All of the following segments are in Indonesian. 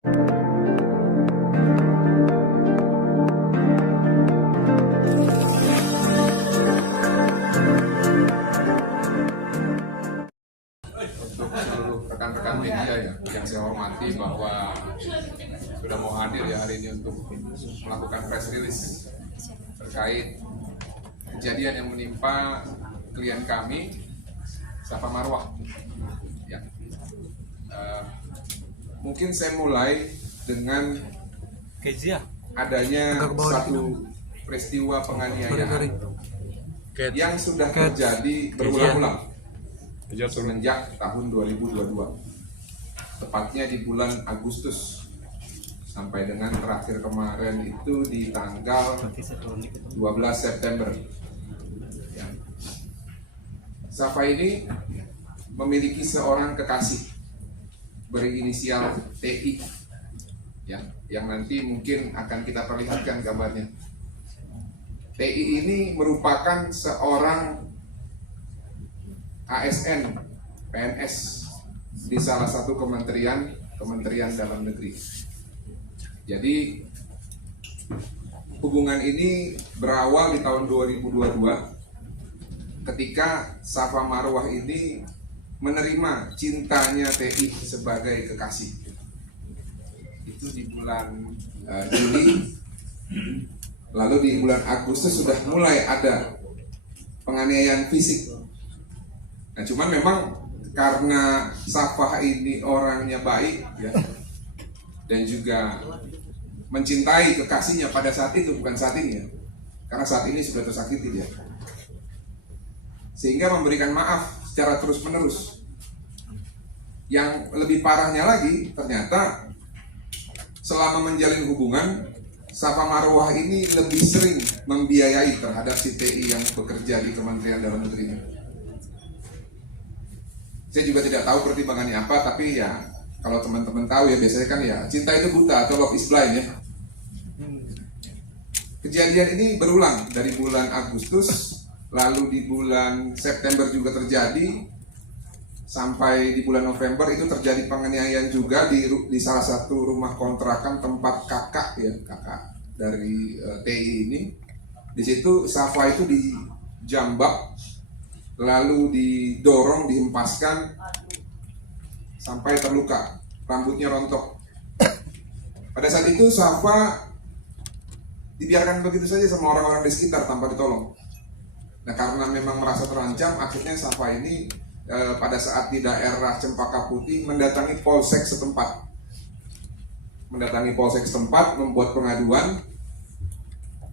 Untuk seluruh rekan-rekan media yang saya hormati bahwa sudah mau hadir ya hari ini untuk melakukan press release terkait kejadian yang menimpa klien kami, Safa Marwah. Ya. Mungkin saya mulai dengan adanya satu peristiwa penganiayaan yang sudah terjadi berulang-ulang semenjak tahun 2022, tepatnya di bulan Agustus sampai dengan terakhir kemarin itu di tanggal 12 September. Ya. Safa ini memiliki seorang kekasih berinisial TI, ya, yang nanti mungkin akan kita perlihatkan gambarnya. TI ini merupakan seorang ASN PNS di salah satu kementerian dalam negeri. Jadi hubungan ini berawal di tahun 2022 ketika Safa Marwah ini menerima cintanya TI sebagai kekasih. Itu di bulan Juli. Lalu di bulan Agustus sudah mulai ada penganiayaan fisik. Nah, cuman memang karena Safa ini orangnya baik ya, dan juga mencintai kekasihnya pada saat itu, bukan saat ini ya, karena saat ini sudah tersakiti dia, sehingga memberikan maaf secara terus-menerus. Yang lebih parahnya lagi, ternyata selama menjalin hubungan, Safa Marwah ini lebih sering membiayai terhadap si TI yang bekerja di Kementerian Dalam Negeri. Saya juga tidak tahu pertimbangannya apa, tapi ya kalau teman-teman tahu ya biasanya kan ya cinta itu buta atau love is blind ya. Kejadian ini berulang dari bulan Agustus, lalu di bulan September juga terjadi, sampai di bulan November itu terjadi penganiayaan juga di salah satu rumah kontrakan tempat kakak dari TI ini. Di situ Safa itu dijambak, lalu didorong, dihempaskan sampai terluka, rambutnya rontok. Pada saat itu Safa dibiarkan begitu saja sama orang-orang di sekitar tanpa ditolong. Nah, karena memang merasa terancam, akhirnya Safa ini pada saat di daerah Cempaka Putih mendatangi polsek setempat. Membuat pengaduan,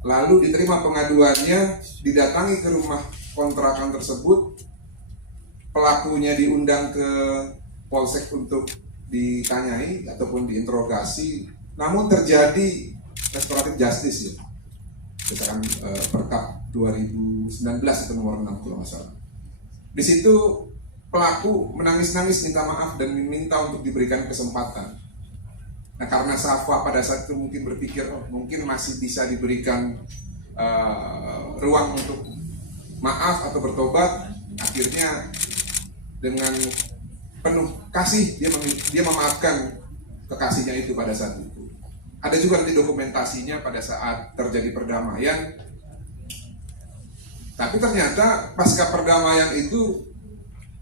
lalu diterima pengaduannya, didatangi ke rumah kontrakan tersebut, pelakunya diundang ke polsek untuk ditanyai ataupun diinterogasi, namun terjadi restoratif justice ya, berdasarkan Perkap 2019 itu nomor 6 kalau nggak salah. Di situ pelaku menangis-nangis minta maaf dan meminta untuk diberikan kesempatan. Nah, karena Safa pada saat itu mungkin berpikir mungkin masih bisa diberikan ruang untuk maaf atau bertobat, akhirnya dengan penuh kasih dia memaafkan kekasihnya itu pada saat itu. Ada juga nanti dokumentasinya pada saat terjadi perdamaian. Tapi ternyata pasca perdamaian itu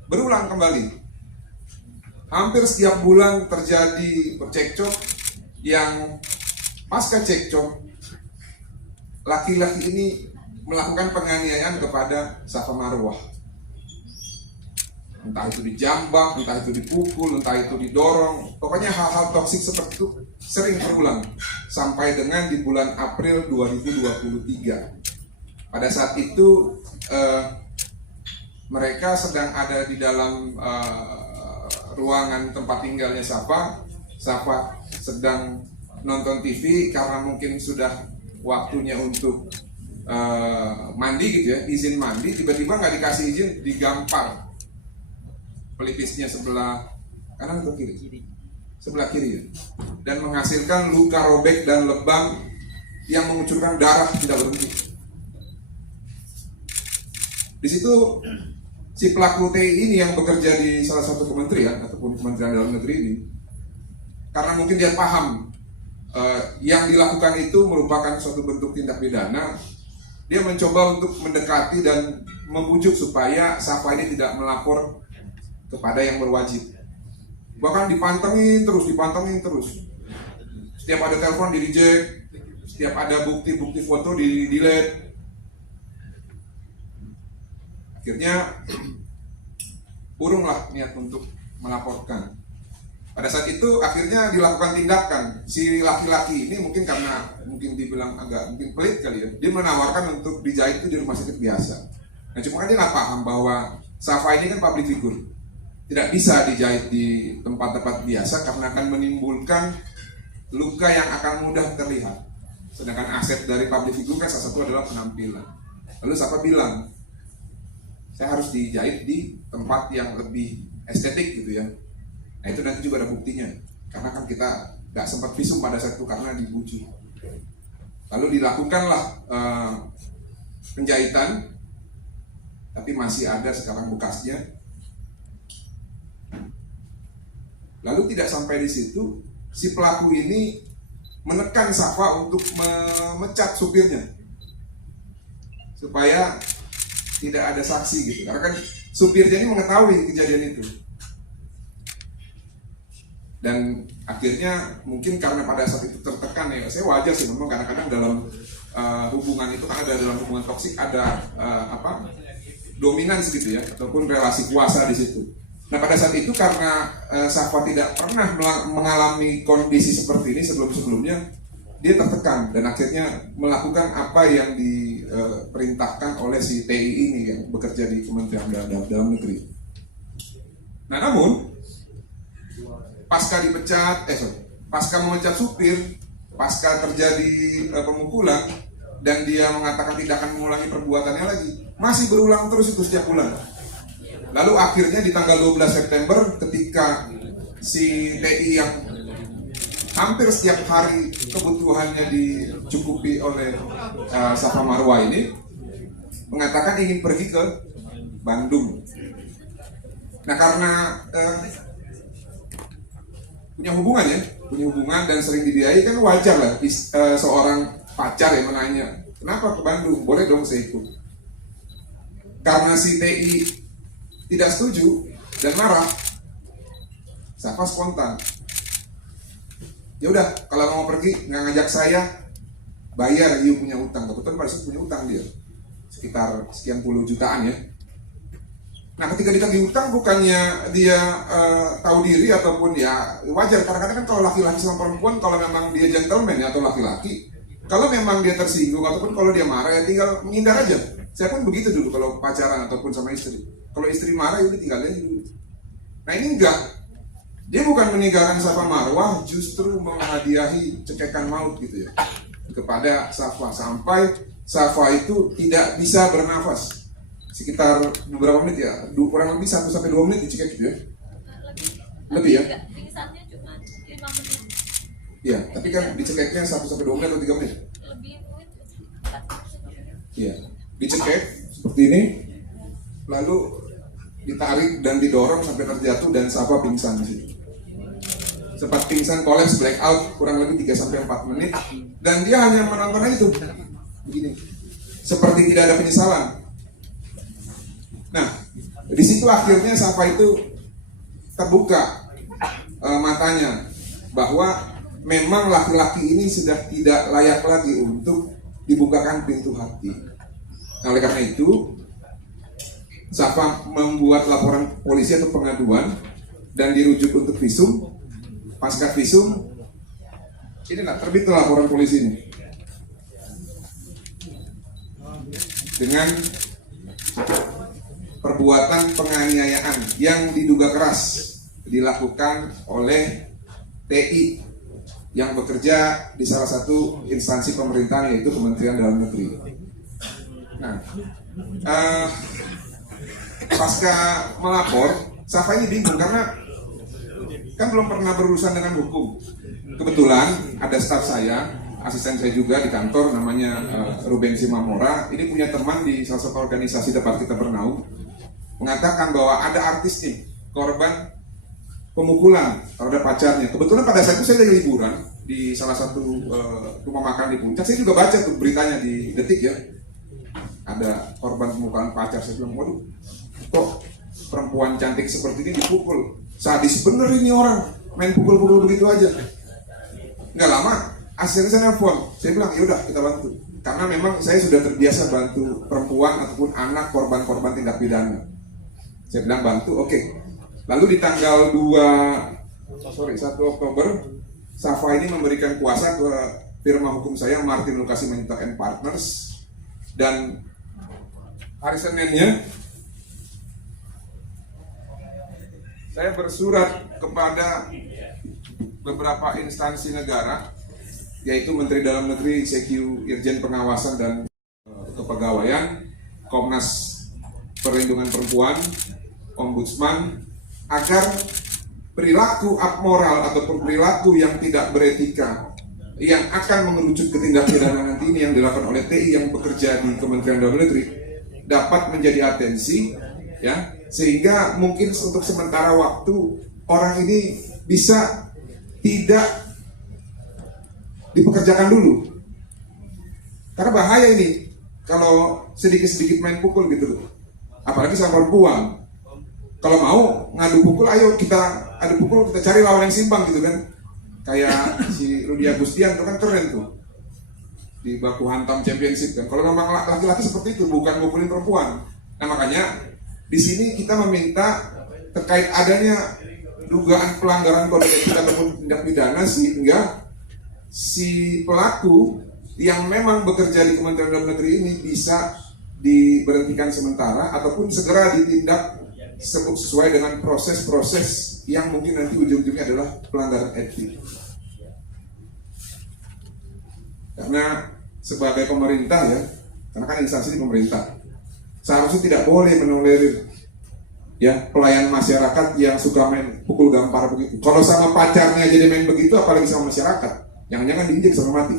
berulang kembali. Hampir setiap bulan terjadi cekcok, yang pasca cekcok laki-laki ini melakukan penganiayaan kepada Safa Marwah. Entah itu dijambak, entah itu dipukul, entah itu didorong. Pokoknya hal-hal toksik seperti itu sering berulang sampai dengan di bulan April 2023. Pada saat itu mereka sedang ada di dalam ruangan tempat tinggalnya Safa. Safa sedang nonton TV karena mungkin sudah waktunya untuk mandi gitu ya, izin mandi, tiba-tiba nggak dikasih izin, digampar pelipisnya sebelah kanan atau kiri? Sebelah kiri ya. Dan menghasilkan luka robek dan lebam yang mengucurkan darah tidak berhenti. Di situ si pelaku TI ini yang bekerja di salah satu kementerian ataupun Kementerian Dalam Negeri ini karena mungkin dia paham yang dilakukan itu merupakan suatu bentuk tindak pidana, dia mencoba untuk mendekati dan membujuk supaya Safa ini tidak melapor kepada yang berwajib. Bahkan dipantengin terus. Setiap ada telepon di reject, setiap ada bukti-bukti foto di delete. Akhirnya urunglah niat untuk melaporkan. Pada saat itu akhirnya dilakukan tindakan. Si laki-laki ini mungkin karena dibilang agak pelit kali ya, dia menawarkan untuk dijahit itu di rumah sakit biasa. Nah cuma kan dia nggak paham bahwa Safa ini kan public figure, tidak bisa dijahit di tempat-tempat biasa karena akan menimbulkan luka yang akan mudah terlihat. Sedangkan aset dari public figure kan salah satu adalah penampilan. Lalu Safa bilang, saya harus dijahit di tempat yang lebih estetik gitu ya. Nah itu nanti juga ada buktinya, karena kan kita nggak sempat visum pada saat itu karena dibujuk. Lalu dilakukanlah penjahitan, tapi masih ada sekarang bekasnya. Lalu tidak sampai di situ, si pelaku ini menekan Safa untuk memecat supirnya supaya tidak ada saksi gitu, karena kan supirnya ini mengetahui kejadian itu. Dan akhirnya mungkin karena pada saat itu tertekan ya, saya wajar sih memang kadang-kadang dalam hubungan itu kan ada, dalam hubungan toksik ada dominans gitu ya, ataupun relasi kuasa di situ. Nah pada saat itu karena Safa tidak pernah mengalami kondisi seperti ini sebelumnya, dia tertekan dan akhirnya melakukan apa yang diperintahkan oleh si TI ini yang bekerja di Kementerian Dalam Negeri. Nah namun pasca memecat supir, pasca terjadi pemukulan dan dia mengatakan tidak akan mengulangi perbuatannya lagi, masih berulang terus itu setiap bulan. Lalu akhirnya di tanggal 12 September ketika si TI yang hampir setiap hari kebutuhannya dicukupi oleh Safa Marwah ini mengatakan ingin pergi ke Bandung. Nah karena punya hubungan dan sering dibiayai, kan wajar lah seorang pacar yang menanya, kenapa ke Bandung? Boleh dong saya ikut. Karena si TI tidak setuju dan marah, Safa spontan, ya udah kalau mau pergi nggak ngajak saya, bayar Yu punya utang. Kebetulan pada saat punya utang dia sekitar sekian puluh jutaan ya. Nah ketika ditagih utang bukannya dia tahu diri ataupun ya wajar, kadang-kadang kan kalau laki-laki sama perempuan kalau memang dia gentleman ya, atau laki-laki kalau memang dia tersinggung ataupun kalau dia marah ya tinggal menghindar aja. Saya pun begitu dulu kalau pacaran ataupun sama istri. Kalau istri marah ya udah tinggal aja dulu. Nah ini enggak, dia bukan meninggalkan Safa Marwah, justru menghadiahi cekekan maut gitu ya kepada Safa, sampai Safa itu tidak bisa bernafas sekitar beberapa menit ya, kurang lebih 1-2 menit dicekek gitu ya. Lebih ya? Pingsannya cuma 5 menit. Iya, tapi kan dicekeknya 1-2 menit atau 3 menit. Lebih mungkin 4 menit. Iya, dicekek seperti ini, lalu ditarik dan didorong sampai terjatuh dan Safa pingsan di situ. Sempat pingsan, kolaps, blackout kurang lebih 3-4 menit, dan dia hanya menonton aja tuh begini, seperti tidak ada penyesalan. Nah, di situ akhirnya Safa itu terbuka matanya bahwa memang laki-laki ini sudah tidak layak lagi untuk dibukakan pintu hati. Nah, oleh karena itu Safa membuat laporan polisi atau pengaduan dan dirujuk untuk visum. Pasca visum, inilah terbit laporan polisi ini dengan perbuatan penganiayaan yang diduga keras dilakukan oleh TI yang bekerja di salah satu instansi pemerintahan, yaitu Kementerian Dalam Negeri. Nah, pasca melapor, Safa ini bingung karena kan belum pernah berurusan dengan hukum. Kebetulan ada staf saya, asisten saya juga di kantor, namanya Ruben Simamora. Ini punya teman di salah satu organisasi tempat kita bernaung, mengatakan bahwa ada artis nih, korban pemukulan terhadap pacarnya. Kebetulan pada saat itu saya lagi liburan di salah satu rumah makan di Puncak. Saya juga baca tuh beritanya di Detik ya. Ada korban pemukulan pacar. Saya bilang, waduh, kok perempuan cantik seperti ini dipukul? Sadis bener ini orang, main pukul-pukul begitu aja. Nggak lama, akhirnya saya nelfon. Saya bilang, yaudah kita bantu. Karena memang saya sudah terbiasa bantu perempuan ataupun anak korban-korban tindak pidana. Saya bilang bantu, oke. Lalu di tanggal 1 Oktober, Safa ini memberikan kuasa ke firma hukum saya, Martin Lukasi Manjuntak & Partners. Dan hari Seninnya, saya bersurat kepada beberapa instansi negara, yaitu Menteri Dalam Negeri, CQ, Irjen Pengawasan dan Kepegawaian, Komnas Perlindungan Perempuan, Ombudsman, agar perilaku abmoral ataupun perilaku yang tidak beretika yang akan mengerucut ke tindak pidana nanti ini yang dilakukan oleh TI yang bekerja di Kementerian Dalam Negeri dapat menjadi atensi, ya, sehingga mungkin untuk sementara waktu orang ini bisa tidak dipekerjakan dulu. Karena bahaya ini kalau sedikit-sedikit main pukul gitu. Apalagi sama perempuan. Kalau mau ngadu pukul, ayo kita adu pukul, kita cari lawan yang seimbang gitu kan. Kayak si Rudi Agustian itu kan keren tuh. Di baku hantam championship kan. Kalau memang laki-laki seperti itu, bukan mukulin perempuan. Nah makanya di sini kita meminta terkait adanya dugaan pelanggaran kode etik ataupun tindak pidana sehingga si pelaku yang memang bekerja di Kementerian Dalam Negeri ini bisa diberhentikan sementara ataupun segera ditindak sesuai dengan proses-proses yang mungkin nanti ujung-ujungnya adalah pelanggaran etik. Karena sebagai pemerintah ya, karena kan instansi di pemerintah, seharusnya tidak boleh menolerir ya pelayan masyarakat yang suka main pukul gampar begitu. Kalau sama pacarnya jadi main begitu, apalagi sama masyarakat. Jangan-jangan diinjek sampai mati.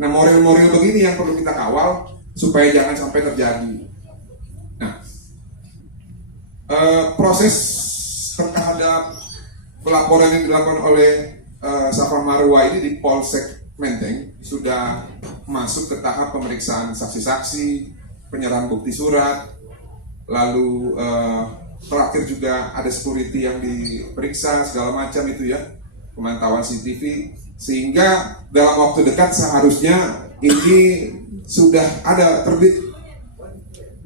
Nah, moral-moral begini yang perlu kita kawal supaya jangan sampai terjadi. Nah, proses terhadap pelaporan yang dilakukan oleh Safa Marwa ini di Polsek Menteng sudah masuk ke tahap pemeriksaan saksi-saksi, penyerahan bukti surat, lalu terakhir juga ada security yang diperiksa segala macam itu ya, pemantauan CCTV. Sehingga dalam waktu dekat seharusnya ini sudah ada terbit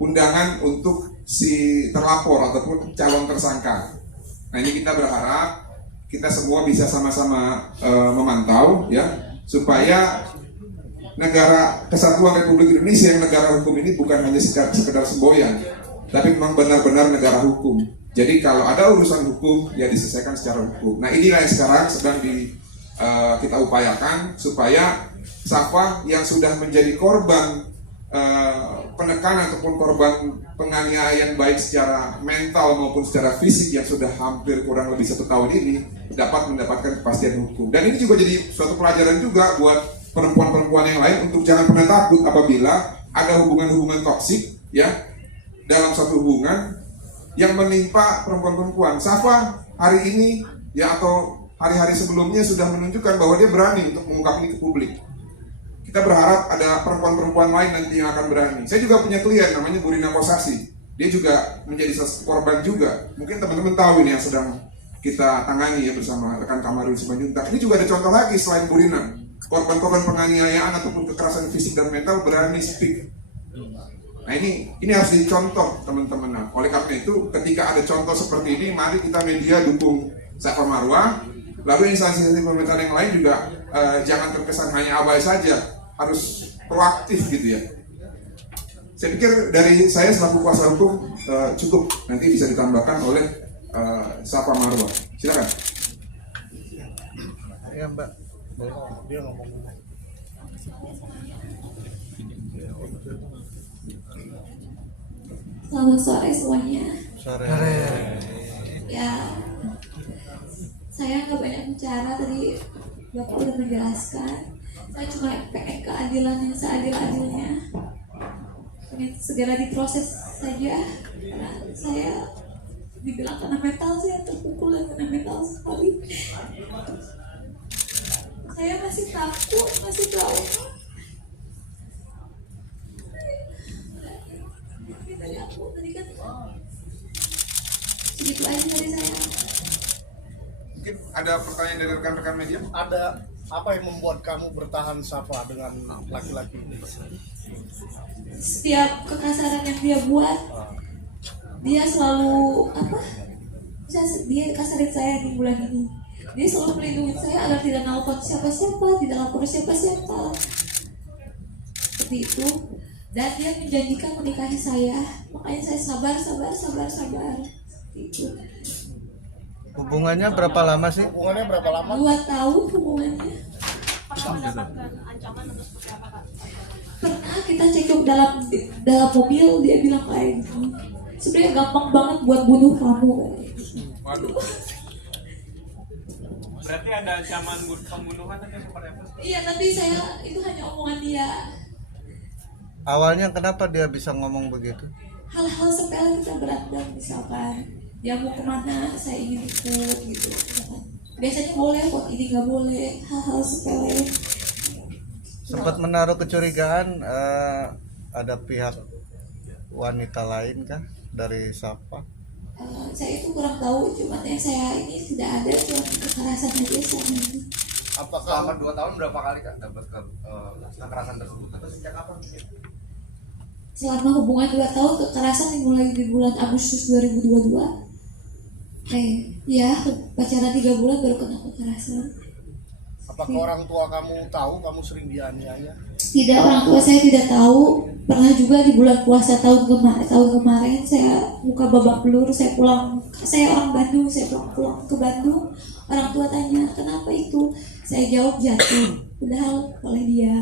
undangan untuk si terlapor ataupun calon tersangka. Nah ini kita berharap kita semua bisa sama-sama memantau ya, supaya negara Kesatuan Republik Indonesia yang negara hukum ini bukan hanya sekedar semboyan, tapi memang benar-benar negara hukum. Jadi kalau ada urusan hukum ya diselesaikan secara hukum. Nah inilah yang sekarang sedang kita upayakan supaya Safa yang sudah menjadi korban penekanan ataupun korban penganiayaan baik secara mental maupun secara fisik yang sudah hampir kurang lebih 1 tahun ini dapat mendapatkan kepastian hukum. Dan ini juga jadi suatu pelajaran juga buat perempuan-perempuan yang lain untuk jangan pernah takut apabila ada hubungan-hubungan toksik ya dalam satu hubungan yang menimpa perempuan-perempuan. Safa hari ini ya atau hari-hari sebelumnya sudah menunjukkan bahwa dia berani untuk mengungkap ini ke publik. Kita berharap ada perempuan-perempuan lain nanti yang akan berani. Saya juga punya klien namanya Burina Kosasi. Dia juga menjadi korban juga. Mungkin teman-teman tahu ini yang sedang kita tangani ya bersama rekan Kamarul Simanjuntak. Ini juga ada contoh lagi selain Burina. Korban-korban penganiayaan ataupun kekerasan fisik dan mental berani speak. Nah ini harus dicontoh teman-teman. Nah, oleh karena itu ketika ada contoh seperti ini, mari kita media dukung Safa Marwa. Lalu instansi pemerintahan yang lain juga jangan terkesan hanya abai saja, harus proaktif gitu ya. Saya pikir dari saya selaku kuasa hukum cukup, nanti bisa ditambahkan oleh Safa Marwa. Silakan. Ya Mbak, dia ngomong. Selamat sore semuanya. Sore. Ya, saya nggak banyak bicara tadi, Bapak udah menjelaskan. Saya cuma pengen keadilan yang seadil-adilnya. Pengen segera diproses saja, karena saya dibilang kena mental, saya terpukul dan kena mental sekali. Saya masih takut, masih trauma. Ini tadi aku tadi kan segitu aja dari saya. Mungkin ada pertanyaan dari rekan-rekan media? Ada apa yang membuat kamu bertahan Safa dengan laki-laki ini? Setiap kekasaran yang dia buat, dia selalu dia kasarin saya di bulan ini. Dia selalu melindungi saya agar tidak nelfon siapa-siapa, tidak lapor siapa-siapa, seperti itu. Dan dia menjanjikan menikahi saya, makanya saya sabar. Seperti itu. Hubungannya berapa lama sih? Hubungannya berapa lama? 2 tahun hubungannya. Pernah mendapatkan ancaman atau seperti apa, Kak? Pernah kita cekcok dalam mobil, dia bilang kayak gini, sebenarnya gampang banget buat bunuh kamu. Waduh. Berarti ada ancaman pembunuhan atau seperti apa? Iya, tapi saya itu hanya omongan dia. Awalnya kenapa dia bisa ngomong begitu? Hal-hal sepele kita berantem, misalkan dia mau kemana saya ingin ikut gitu, misalkan. Biasanya boleh, kok ini nggak boleh, hal-hal sepele. Sempat menaruh kecurigaan ada pihak wanita lain kah dari Safa? Saya itu kurang tahu, cuman yang saya ini tidak ada, cuma kekerasan aja selama ini. Apakah Selama 2 tahun berapa kali Kak dapat kekerasan tersebut atau sejak kapan? Selama hubungan 2 tahun, kekerasan dimulai di bulan Agustus 2022. Ya, pacaran 3 bulan baru kena kekerasan. apakah orang tua kamu tahu kamu sering dianiaya? Tidak, orang tua saya tidak tahu. Pernah juga di bulan puasa tahun kemarin saya buka babak belur, saya orang Bandung, saya pulang ke Bandung. Orang tua tanya, kenapa itu? Saya jawab jatuh, padahal oleh dia.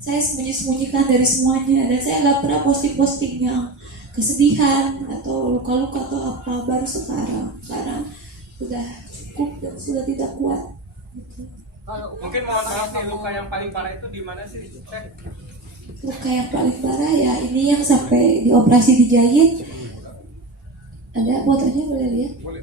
Saya sembunyikan dari semuanya, dan saya nggak pernah posting yang kesedihan atau luka-luka atau apa, baru sekarang karena sudah cukup dan sudah tidak kuat gitu. Mungkin mohon maaf nih, luka yang paling parah itu di mana sih? Luka yang paling parah ya ini yang sampai dioperasi dijahit. Ada fotonya, boleh lihat? Boleh.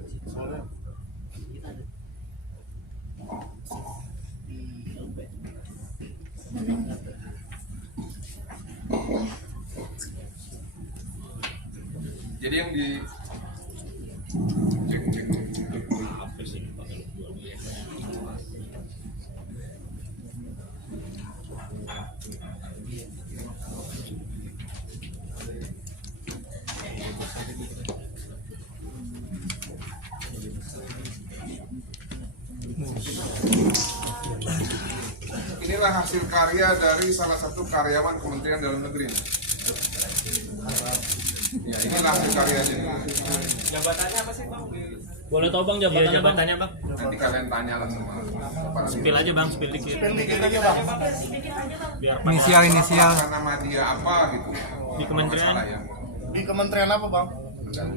Jadi yang di cek. Inilah hasil karya dari salah satu karyawan Kementerian Dalam Negeri. Ya, inilah hasil karyanya. Jabatannya apa sih Bang? Boleh tahu Bang Iya, jabatannya, jabatannya Bang? Bang. Nanti kalian tanya lah sama kepala Spill aja Bang, spill dikit. Dikit aja bang. Biar Inisial. Karena nama dia apa gitu. Di kementerian. Masalah ya. Di kementerian apa bang?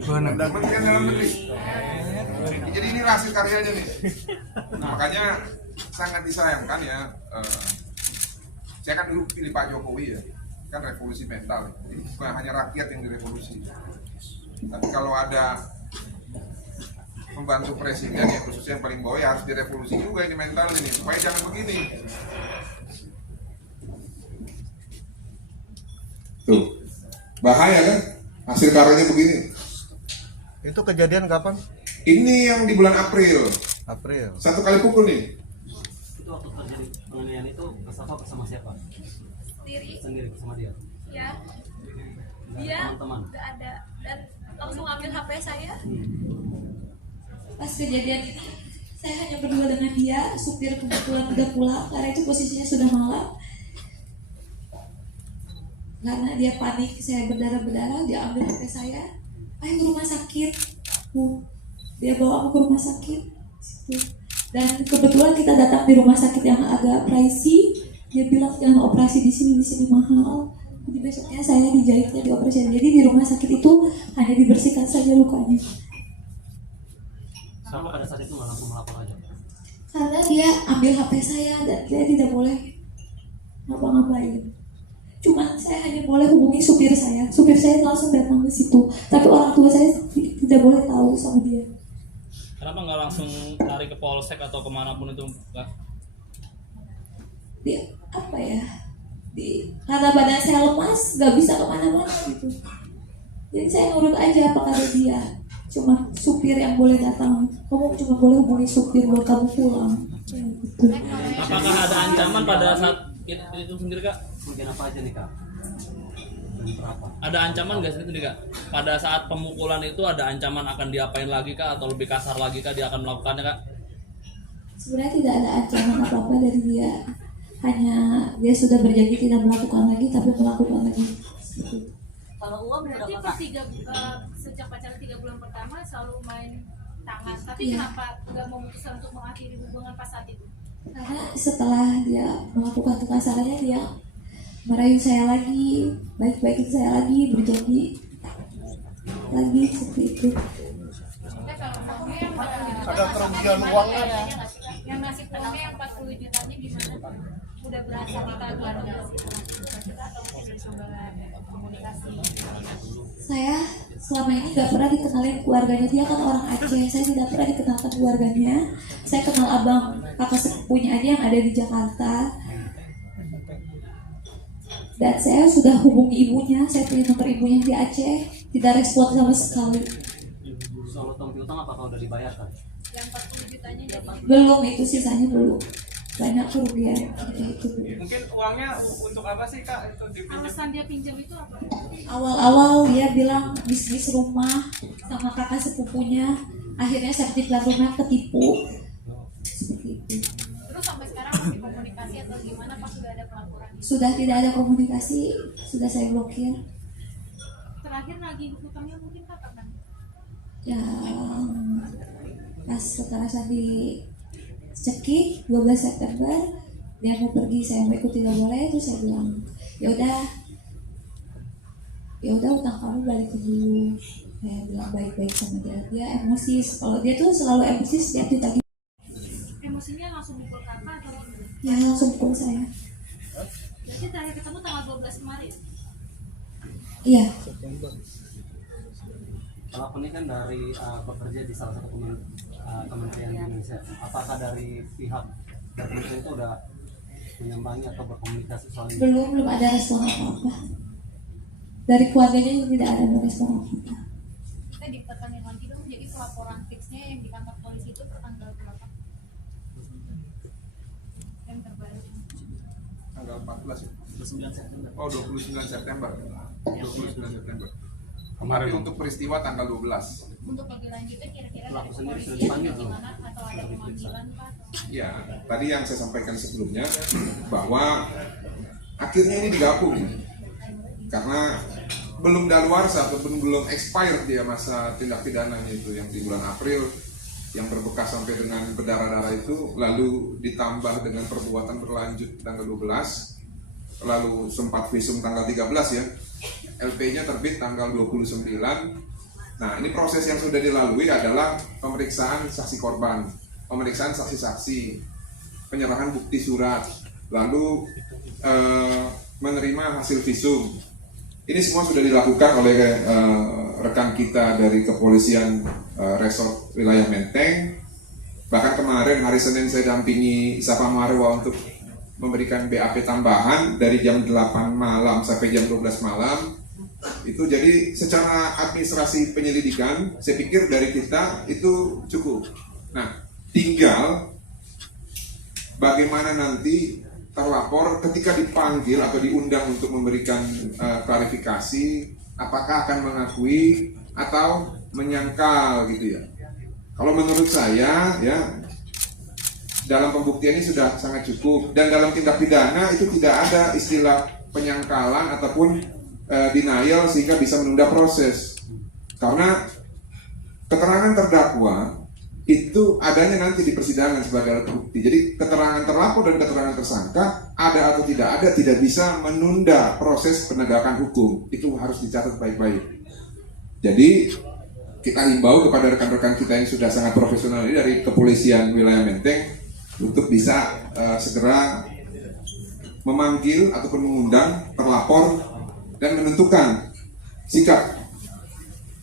Kementerian Dalam Negeri. Jadi ini hasil karyanya nih. Makanya sangat disayangkan ya. Saya kan dulu pilih Pak Jokowi ya, kan revolusi mental. Jadi bukan hanya rakyat yang direvolusi. Tapi kalau ada pembantu presiden ya khususnya yang paling bawah ya harus direvolusi juga ini mental ini supaya jangan begini. Tuh, bahaya kan? Hasil karyanya begini. Itu kejadian kapan? Ini yang di bulan April. April. 1 kali pukul nih. Itu waktu terjadi penganiayaan itu Safa bersama siapa? Sendiri bersama dia. Ya, Nggak ada dia teman-teman. nggak ada dan langsung ambil HP saya. Pas kejadian ini saya hanya berdua dengan dia, supir kebetulan udah pulang karena itu posisinya sudah malam. Karena dia panik, saya berdarah-berdarah, dia ambil HP saya, ayo ke rumah sakit. Dia bawa aku ke rumah sakit. Dan kebetulan kita datang di rumah sakit yang agak pricey. Dia bilang jangan operasi di sini mahal. Jadi besoknya saya dijahitnya dioperasi. Jadi di rumah sakit itu hanya dibersihkan saja lukanya. Safa pada saat itu nggak langsung melapor aja. Karena dia ambil HP saya dan dia tidak boleh ngapa-ngapain. Cuman saya hanya boleh hubungi supir saya. Supir saya langsung datang ke situ. Tapi orang tua saya tidak boleh tahu sama dia. Kenapa nggak langsung lari ke polsek atau kemanapun itu, Kak? Dia apa ya? Karena badan saya lemas, nggak bisa kemana-mana gitu. Jadi saya nurut aja apa kata dia. Cuma supir yang boleh datang. Kamu cuma boleh hubungi supir buat kamu pulang. Gitu. Apakah ada ancaman pada saat itu sendiri, Kak? Mungkin apa aja nih, Kak? Dan berapa? Ada ancaman nggak sih, Kak? Pada saat pemukulan itu ada ancaman akan diapain lagi, Kak? Atau lebih kasar lagi, Kak? Dia akan melakukannya, Kak? Sebenarnya tidak ada ancaman apa-apa dari dia. Hanya dia sudah berjanji tidak melakukan lagi, tapi melakukan lagi. Gitu. Kalau uang berarti pas sejak pacaran 3 bulan pertama selalu main tangan, tapi Iya. kenapa nggak memutuskan untuk mengakhiri hubungan pas saat itu? Karena setelah dia melakukan kekasarannya, dia merayu saya lagi, baik-baikin saya lagi, berjanji lagi seperti itu. Ada kerugian uang kan? Yang ngasih uangnya yang 40 jutanya gimana? Udah berasa kita bareng nggak sih? Atau mungkin udah coba komunikasi? Saya selama ini nggak pernah dikenalin keluarganya. Dia kan orang Aceh, saya tidak pernah dikenalkan keluarganya. Saya kenal abang kakak sepupunya aja yang ada di Jakarta. Dan saya sudah hubungi ibunya, saya punya nomor ibunya di Aceh, tidak respon sama sekali. Soal utang piutang apakah udah dibayarkan? Yang 40 jutanya jadi Belum, itu sisanya belum. Banyak kerugian itu. Mungkin uangnya untuk apa sih, Kak? Itu dipinjam? alasan dia pinjam itu apa? Awal-awal dia bilang bisnis rumah sama kakak sepupunya, akhirnya sertifikat rumah ketipu. Seperti itu. Terus sampai sekarang masih komunikasi atau gimana pas sudah ada pelaporan? Sudah tidak ada komunikasi, sudah saya blokir. Terakhir lagi hutangnya mungkin kapan? Ya pas kekerasan di Ceki 12 September dia mau pergi, saya mau ikut tidak boleh. Terus saya bilang ya udah utang kamu balikin dulu. Saya bilang baik-baik sama dia emosi. Kalau dia tuh selalu emosi setiap ditagih. Emosinya langsung mukul kakak atau gimana? Ya langsung pukul saya. Berarti terakhir ketemu tanggal 12 kemarin? Iya. Pelaku ini kan dari bekerja di salah satu kementerian di Indonesia. Apakah dari pihak kementerian itu udah menyambangi atau berkomunikasi soal ini? Belum ada respon apa-apa. Dari keluarganya juga tidak ada respon apa-apa. Kita dipertanyakan lagi dong, jadi pelaporan fixnya yang di kantor polisi itu tanggal berapa? Yang terbaru. Tanggal 14 ya? 29 September. Oh, 29 September. 29 September. Tapi untuk peristiwa tanggal 12. Untuk lebih lanjutnya kira-kira Pelaku dari sendiri sudah kepolisian dipanggil belum? gimana atau ada pemanggilan Pak? Ya, tadi yang saya sampaikan sebelumnya bahwa akhirnya ini digabung karena belum daluarsa atau belum expired dia masa tindak pidananya itu yang di bulan April yang berbekas sampai dengan berdarah-darah itu, lalu ditambah dengan perbuatan berlanjut tanggal 12, lalu sempat visum tanggal 13 ya, LP-nya terbit tanggal 29. Nah, ini proses yang sudah dilalui adalah pemeriksaan saksi korban, pemeriksaan saksi-saksi, penyerahan bukti surat, lalu menerima hasil visum. Ini semua sudah dilakukan oleh rekan kita dari kepolisian resort wilayah Menteng. Bahkan kemarin hari Senin saya dampingi Safa Marwa untuk memberikan BAP tambahan dari jam 8 malam sampai jam 12 malam. Itu jadi secara administrasi penyelidikan saya pikir dari kita itu cukup. Nah, tinggal bagaimana nanti terlapor ketika dipanggil atau diundang untuk memberikan klarifikasi, apakah akan mengakui atau menyangkal gitu ya. Kalau menurut saya ya dalam pembuktian ini sudah sangat cukup, dan dalam tindak pidana itu tidak ada istilah penyangkalan ataupun denial sehingga bisa menunda proses. Karena keterangan terdakwa itu adanya nanti di persidangan sebagai alat bukti. Jadi keterangan terlapor dan keterangan tersangka ada atau tidak ada tidak bisa menunda proses penegakan hukum. Itu harus dicatat baik-baik. Jadi kita himbau kepada rekan-rekan kita yang sudah sangat profesional ini dari kepolisian wilayah Menteng untuk bisa segera memanggil ataupun mengundang terlapor dan menentukan sikap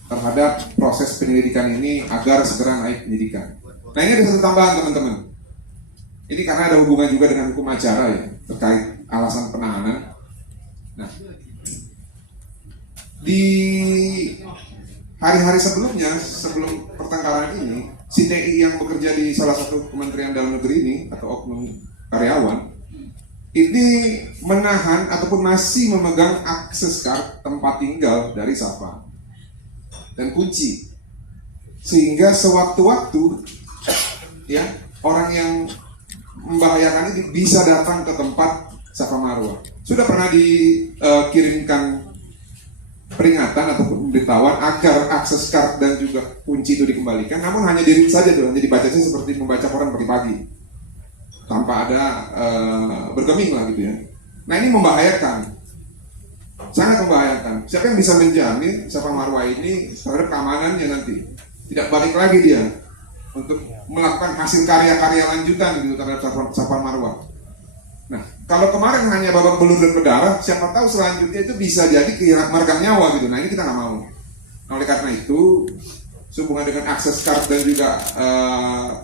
terhadap proses penyelidikan ini agar segera naik penyidikan. Nah, ini ada satu tambahan teman-teman. Ini karena ada hubungan juga dengan hukum acara ya, terkait alasan penahanan. Nah, di hari-hari sebelumnya, sebelum pertengkaran ini, si TI yang bekerja di salah satu kementerian dalam negeri ini atau oknum karyawan ini menahan ataupun masih memegang akses card tempat tinggal dari Safa dan kunci, sehingga sewaktu-waktu ya orang yang membahayakan ini bisa datang ke tempat Safa Marwah. Sudah pernah dikirimkan peringatan ataupun pemberitahuan agar akses card dan juga kunci itu dikembalikan, namun hanya diri saja tuh, hanya dibacanya seperti membaca koran pagi-pagi tanpa ada bergeming lah gitu ya. Nah, ini membahayakan, sangat membahayakan. Siapa yang bisa menjamin Safa Marwah ini terhadap keamanannya nanti tidak balik lagi dia untuk melakukan hasil karya-karya lanjutan gitu terhadap Safa Marwah. Nah, kalau kemarin hanya babak belur dan berdarah, siapa tahu selanjutnya itu bisa jadi meregang nyawa gitu. Nah, ini kita nggak mau. Nah, oleh karena itu, sehubungan dengan akses card dan juga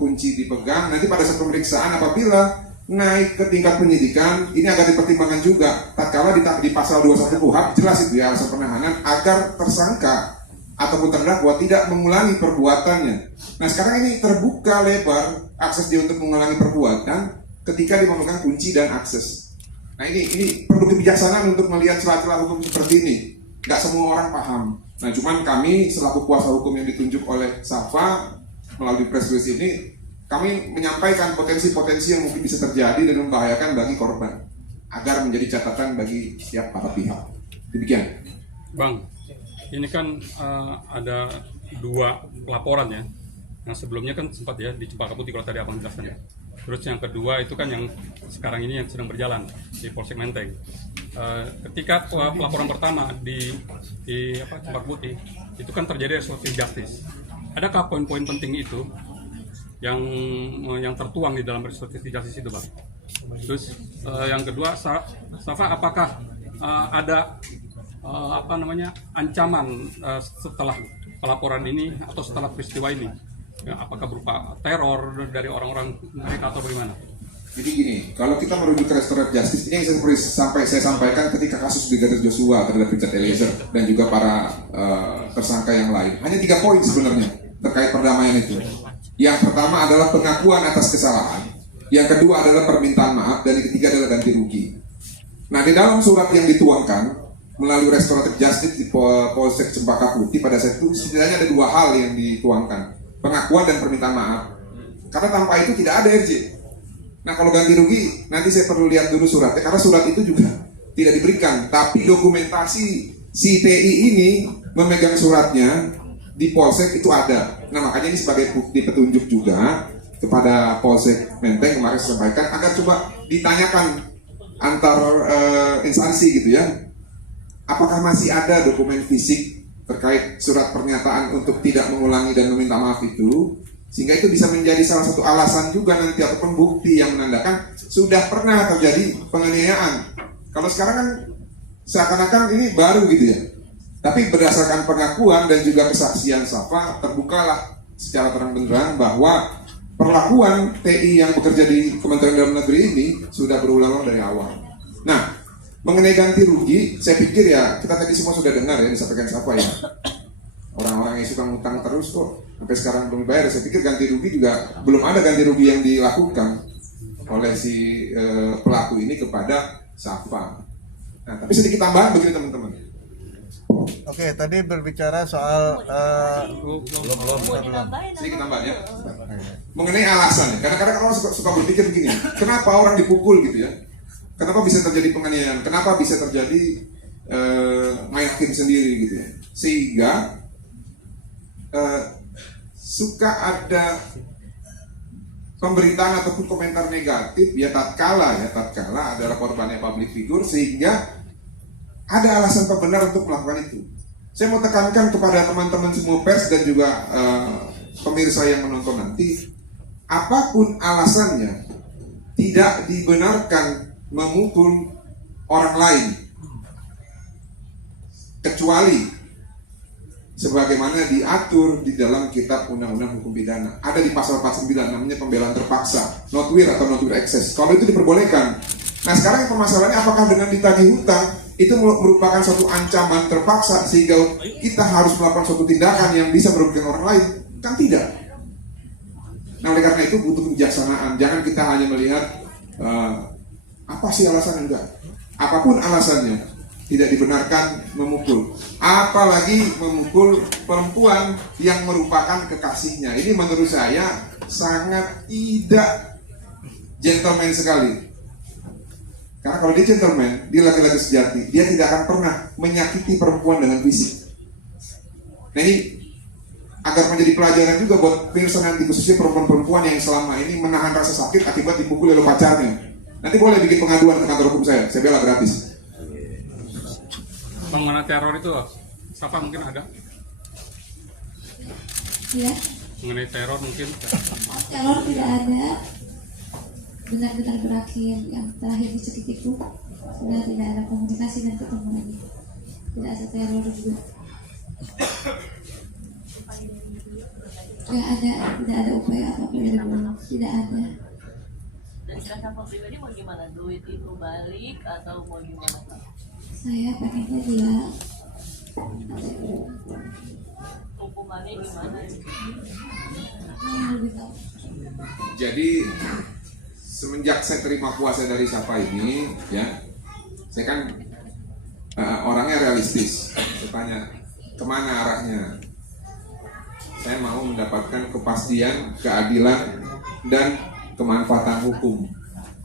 kunci dipegang, nanti pada saat pemeriksaan apabila naik ke tingkat penyidikan, ini akan dipertimbangkan juga. Tatkala di pasal 21 KUHP jelas itu ya, alasan penahanan agar tersangka ataupun terdakwa tidak mengulangi perbuatannya. Nah, sekarang ini terbuka lebar akses dia untuk mengulangi perbuatan ketika dia memegang kunci dan akses. Nah, ini perlu kebijaksanaan untuk melihat celah-celah hukum seperti ini. Nggak semua orang paham. Nah, cuman kami selaku kuasa hukum yang ditunjuk oleh Safa melalui press release ini, kami menyampaikan potensi-potensi yang mungkin bisa terjadi dan membahayakan bagi korban agar menjadi catatan bagi setiap para pihak. Demikian. Bang, ini kan ada 2 laporan ya. Nah, sebelumnya kan sempat ya di Cempaka Putih kalau tadi abang jelaskan ya. Terus yang kedua itu kan yang sekarang ini yang sedang berjalan di Polsek Menteng. Ketika pelaporan pertama di Cempaka Putih itu kan terjadi restoratif justice. Adakah poin-poin penting itu yang tertuang di dalam restoratif justice itu, Bang? Terus yang kedua, Safa, apakah ada ancaman setelah pelaporan ini atau setelah peristiwa ini? Ya, apakah berupa teror dari orang-orang mereka atau bagaimana? Jadi gini, kalau kita merujuk ke restoratif justice, ini yang saya sampaikan ketika kasus Brigadir Joshua terhadap Richard Eliezer dan juga para tersangka yang lain. Hanya 3 poin sebenarnya terkait perdamaian itu. Yang pertama adalah pengakuan atas kesalahan, yang kedua adalah permintaan maaf, dan yang ketiga adalah ganti rugi. Nah, di dalam surat yang dituangkan melalui restoratif justice di Polsek Cempaka Putih pada saat itu setidaknya ada 2 hal yang dituangkan, pengakuan dan permintaan maaf. Karena tanpa itu tidak ada RJ. Nah, kalau ganti rugi nanti saya perlu lihat dulu suratnya, karena surat itu juga tidak diberikan, tapi dokumentasi si TI ini memegang suratnya di Polsek itu ada. Nah, makanya ini sebagai bukti petunjuk juga kepada Polsek Menteng kemarin saya sampaikan agar coba ditanyakan antar instansi gitu ya, apakah masih ada dokumen fisik terkait surat pernyataan untuk tidak mengulangi dan meminta maaf itu, sehingga itu bisa menjadi salah satu alasan juga nanti ataupun bukti yang menandakan sudah pernah terjadi penganiayaan. Kalau sekarang kan seakan-akan ini baru gitu ya, tapi berdasarkan pengakuan dan juga kesaksian Safa, terbukalah secara terang-benderang bahwa perlakuan TI yang bekerja di Kementerian Dalam Negeri ini sudah berulang dari awal. Nah, mengenai ganti rugi, saya pikir ya kita tadi semua sudah dengar ya disampaikan Safa ya. Orang-orang yang suka ngutang terus kok sampai sekarang belum bayar. Saya pikir ganti rugi juga belum ada ganti rugi yang dilakukan oleh si pelaku ini kepada Safa. Nah, tapi sedikit tambahan begini teman-teman. Oke, tadi berbicara soal sedikit tambahan ya. Mengenai alasan, kadang-kadang orang suka berpikir begini, kenapa orang dipukul gitu ya? Kenapa bisa terjadi penganiayaan? Kenapa bisa terjadi main hakim sendiri gitu ya? Sehingga suka ada pemberitaan ataupun komentar negatif ya tatkala adalah korbannya public figure, sehingga ada alasan pembenar untuk melakukan itu. Saya mau tekankan kepada teman-teman semua pers dan juga pemirsa yang menonton nanti, apapun alasannya, tidak dibenarkan memukul orang lain, kecuali sebagaimana diatur di dalam kitab undang-undang hukum pidana. Ada di pasal 49 namanya pembelaan terpaksa, not will atau not will excess. Kalau itu diperbolehkan. Nah sekarang permasalahannya apakah dengan ditagih hutang itu merupakan suatu ancaman terpaksa sehingga kita harus melakukan suatu tindakan yang bisa merugikan orang lain? Kan tidak. Nah oleh karena itu butuh kebijaksanaan. Jangan kita hanya melihat apa sih alasan, enggak. Apapun alasannya, tidak dibenarkan memukul. Apalagi memukul perempuan yang merupakan kekasihnya. Ini menurut saya sangat tidak gentleman sekali. Karena kalau dia gentleman, dia laki-laki sejati, dia tidak akan pernah menyakiti perempuan dengan fisik. Nah ini agar menjadi pelajaran juga buat pemirsa nanti, khususnya perempuan-perempuan yang selama ini menahan rasa sakit akibat dipukul oleh pacarnya. Nanti boleh bikin pengaduan ke kantor hukum saya bela gratis. Mengenai teror itu, siapa mungkin ada? Ya, Mengenai teror mungkin? teror tidak ada, benar-benar berakhir. Yang terakhir dicekik itu sudah tidak ada komunikasi dan ketemu lagi, tidak ada teror juga. Tidak ada upaya apa-apa dari beliau, tidak ada. Dan Kak pribadi mau gimana? Duit itu balik atau mau gimana Kak? Saya pengennya dia Hukumannya gimana? lebih tahu. Jadi semenjak saya terima kuasa dari Safa ini, ya, saya kan orangnya realistis. Saya tanya kemana arahnya. Saya mau mendapatkan kepastian, keadilan, dan kemanfaatan hukum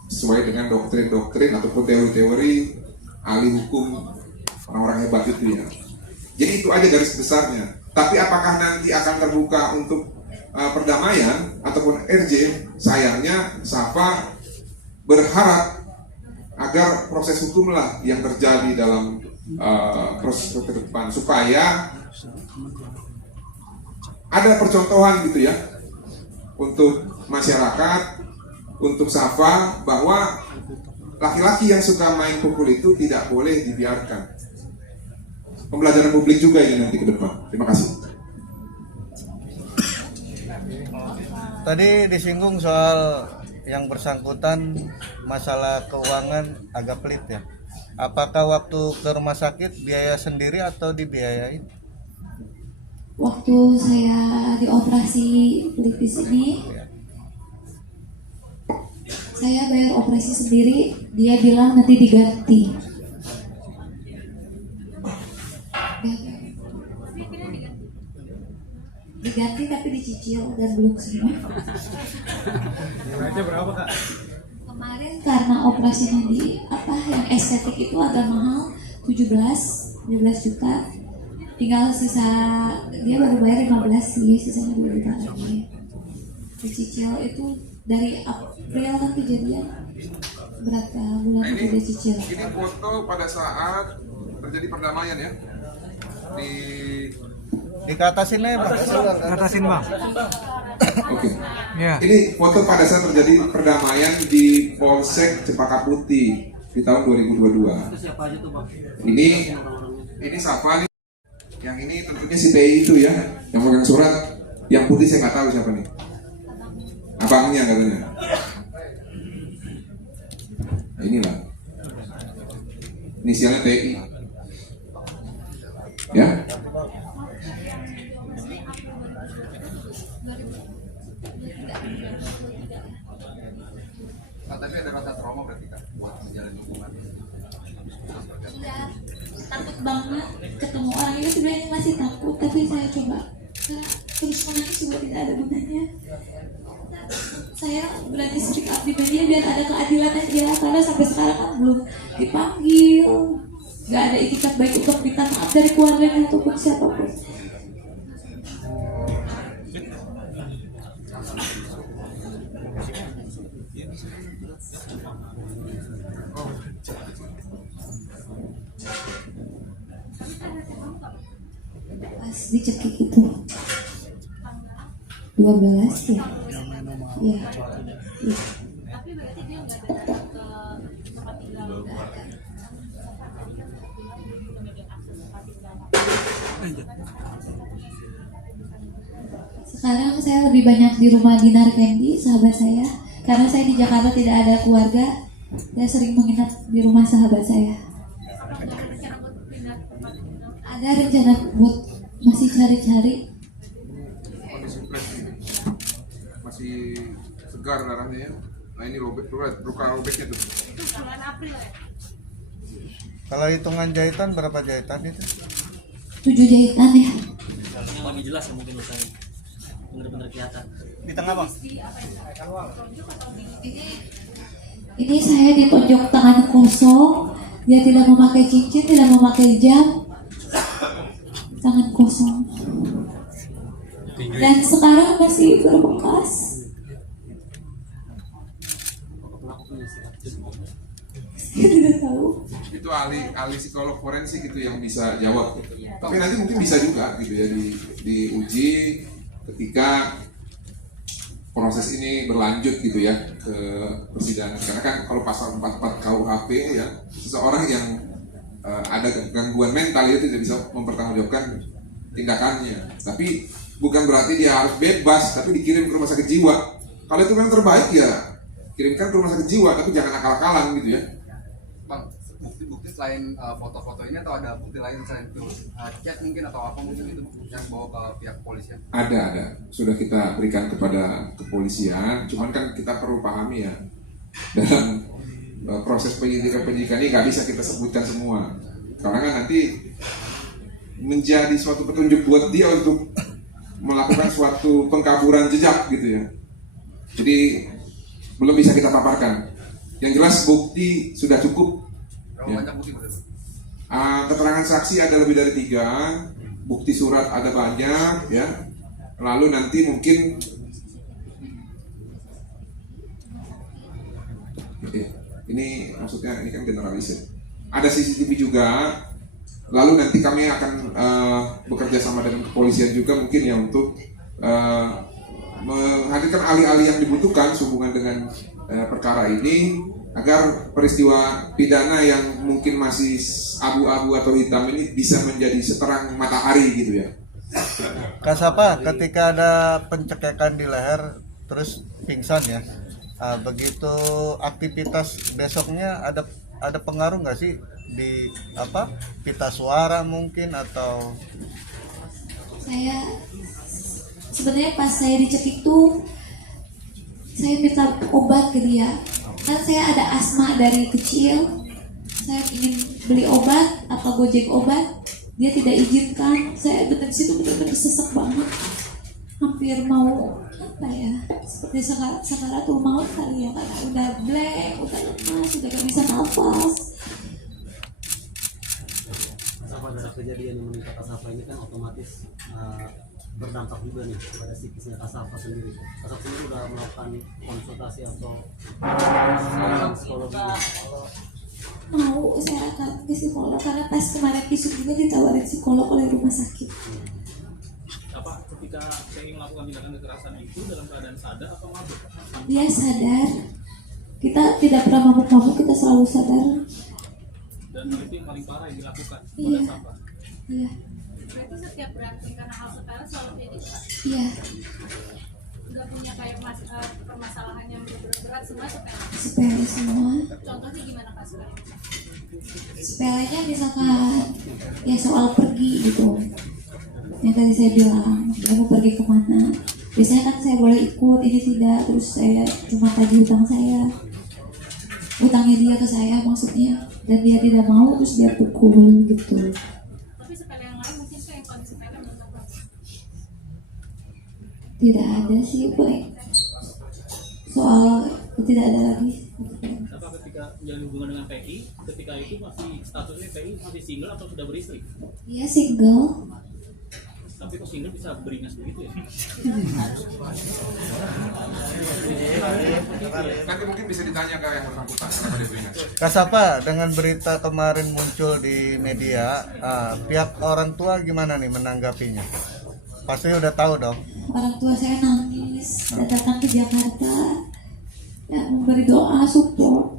sesuai dengan doktrin-doktrin ataupun teori-teori ahli hukum orang-orang hebat itu ya. Jadi itu aja garis besarnya. Tapi apakah nanti akan terbuka untuk perdamaian ataupun RJ? Sayangnya Safa berharap agar proses hukumlah yang terjadi dalam proses ke depan supaya ada percontohan gitu ya untuk masyarakat, untuk Safa, bahwa laki-laki yang suka main pukul itu tidak boleh dibiarkan. Pembelajaran publik juga ini nanti ke depan. Terima kasih. Tadi disinggung soal yang bersangkutan masalah keuangan agak pelit ya. Apakah waktu ke rumah sakit biaya sendiri atau dibiayain? Waktu saya dioperasi pelipis ini, saya bayar operasi sendiri. Dia bilang nanti diganti. Diganti tapi dicicil dan belum semua. Nilainya berapa Kak? Kemarin karena operasinya yang estetik itu agak mahal, 17 juta. Tinggal sisa, dia baru bayar 15 sih, sisanya 2 juta lagi. Dicicil itu dari April kan kejadian, berapa bulan itu dia cicil. Ini foto pada saat terjadi perdamaian ya Di ke atasin ya, Bang. Atasin Bang. Oke. Ya. Ini foto pada saat terjadi perdamaian di Polsek Cempaka Putih di tahun 2022. Itu siapa aja tuh Bang? Ini Safa nih. Yang ini tentunya si TI itu ya, yang pegang surat. Yang putih saya nggak tahu siapa nih. Abangnya katanya. Nah, inilah. Inisialnya TI. Ya. Tapi ada rasa trauma berarti Kak buat menjalani hukuman. Iya, takut banget ketemu orang itu, sebenarnya masih takut, tapi saya coba terus menangis juga tidak ada gunanya. Saya berani speak up di media biar ada keadilan aja, karena sampai sekarang kan belum dipanggil, nggak ada itikat baik untuk minta maaf dari keluarganya ataupun siapapun. Pas dicekik itu 12 ya. Iya. Tapi berarti dia nggak ada datang ke tempat tinggal. Memegang akses tempat tinggal. Sekarang saya lebih banyak di rumah Dinar Fendi, sahabat saya. Karena saya di Jakarta tidak ada keluarga, saya sering menginap di rumah sahabat saya. Ada rencana buat masih cari-cari. Kondisi fresh ini. Masih segar darahnya ya. Nah ini luka robeknya tuh. Itu bulan April ya? Kalau hitungan jahitan berapa jahitan itu? 7 jahitan ya. Yang lebih jelas ya mungkin lukanya bener-bener kelihatan. Di tengah bang? Ini saya ditonjok tangan kosong. Dia tidak memakai cincin, tidak memakai jam. Tangan kosong. Dan sekarang masih berbekas. Saya tidak tahu. Itu ahli psikolog forensik itu yang bisa jawab. Tapi nanti mungkin bisa juga gitu ya diuji ketika proses ini berlanjut gitu ya ke persidangan. Karena kan kalau pasal 44 KUHP ya, seseorang yang ada gangguan mental itu tidak bisa mempertanggungjawabkan tindakannya. Tapi bukan berarti dia harus bebas, tapi dikirim ke rumah sakit jiwa. Kalau itu memang terbaik ya kirimkan ke rumah sakit jiwa, tapi jangan akal-akalan gitu ya. Bang, bukti-bukti selain foto-foto ini atau ada bukti lain selain itu chat mungkin atau apa mungkin itu yang bawa ke pihak kepolisian? Ada. Sudah kita berikan kepada kepolisian. Cuman kan kita perlu pahami ya dalam proses penyidikan ini nggak bisa kita sebutkan semua. Karena kan nanti menjadi suatu petunjuk buat dia untuk melakukan suatu pengkaburan jejak gitu ya. Jadi belum bisa kita paparkan. Yang jelas bukti sudah cukup. Berapa banyak bukti berarti? Keterangan saksi ada lebih dari 3, bukti surat ada banyak ya. Lalu nanti mungkin ini maksudnya ini kan generalisir. Ada CCTV juga. Lalu nanti kami akan bekerja sama dengan kepolisian juga mungkin ya untuk menghadirkan ahli-ahli yang dibutuhkan sehubungan dengan perkara ini agar peristiwa pidana yang mungkin masih abu-abu atau hitam ini bisa menjadi seterang matahari gitu ya. Kasapa, ketika ada pencekekan di leher terus pingsan ya, begitu aktivitas besoknya ada pengaruh nggak sih di pita suara mungkin atau? Saya sebenarnya pas saya dicekik tuh saya minta obat ke dia. Kan saya ada asma dari kecil. Saya ingin beli obat atau gojek obat, dia tidak izinkan. Saya benar-benar sesek banget. Hampir mau seperti sakaratul maut kali ya, karena udah blank, udah lemas, udah gak bisa nafas. Kasapa, dari kejadian yang menimpa Kasapa ini kan otomatis berdampak juga nih pada psikisnya Kasapa sendiri. Kasapa sendiri udah melakukan konsultasi atau psikologi? Mau saya akan ke psikolog karena pas kemarin kisuk juga ditawarin psikolog oleh rumah sakit. Apa ketika saya melakukan tindakan kekerasan itu dalam keadaan sadar atau mabuk? Dia sadar. Kita tidak pernah mabuk-mabuk, kita selalu sadar. Dan itu yang paling parah yang dilakukan Iya. pada Sapa. Iya. Berarti setiap berantem karena hal sepele selalu jadi Iya. nggak punya kayak permasalahan yang berat semua sepele. Sepele semua. Contohnya gimana Kak sepele? Sepelenya misalkan ya soal pergi gitu. Yang tadi saya bilang, dia mau pergi kemana. Biasanya kan saya boleh ikut, ini tidak. Terus saya cuma tagih hutang saya. Utangnya dia ke saya maksudnya. Dan dia tidak mau, terus dia pukul gitu. Tapi sepele yang lain mungkin tuh yang paling sepele menurut Kakak. Tidak ada sih, boleh. Soal tidak ada lagi. Apa ketika menjalin hubungan dengan PI, ketika itu masih statusnya PI masih single atau sudah beristri? Dia single. Tapi kok single bisa beringas begitu ya? Nanti mungkin bisa ditanya ke yang bersangkutan kenapa dia beringas. Kasapa, dengan berita kemarin muncul di media, pihak orang tua gimana nih menanggapinya? Pasti udah tahu dong. Orang tua saya nangis dan datang ke Jakarta ya, memberi doa support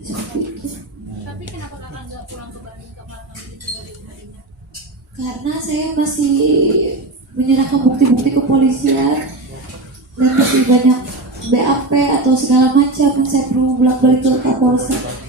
seperti itu. Tapi kenapa Kakak nggak pulang ke Bandung ke malam itu dari harinya? Karena saya masih menyerahkan bukti-bukti ke polisian dan masih banyak BAP atau segala macam, saya perlu bolak-balik ke Kapolsek.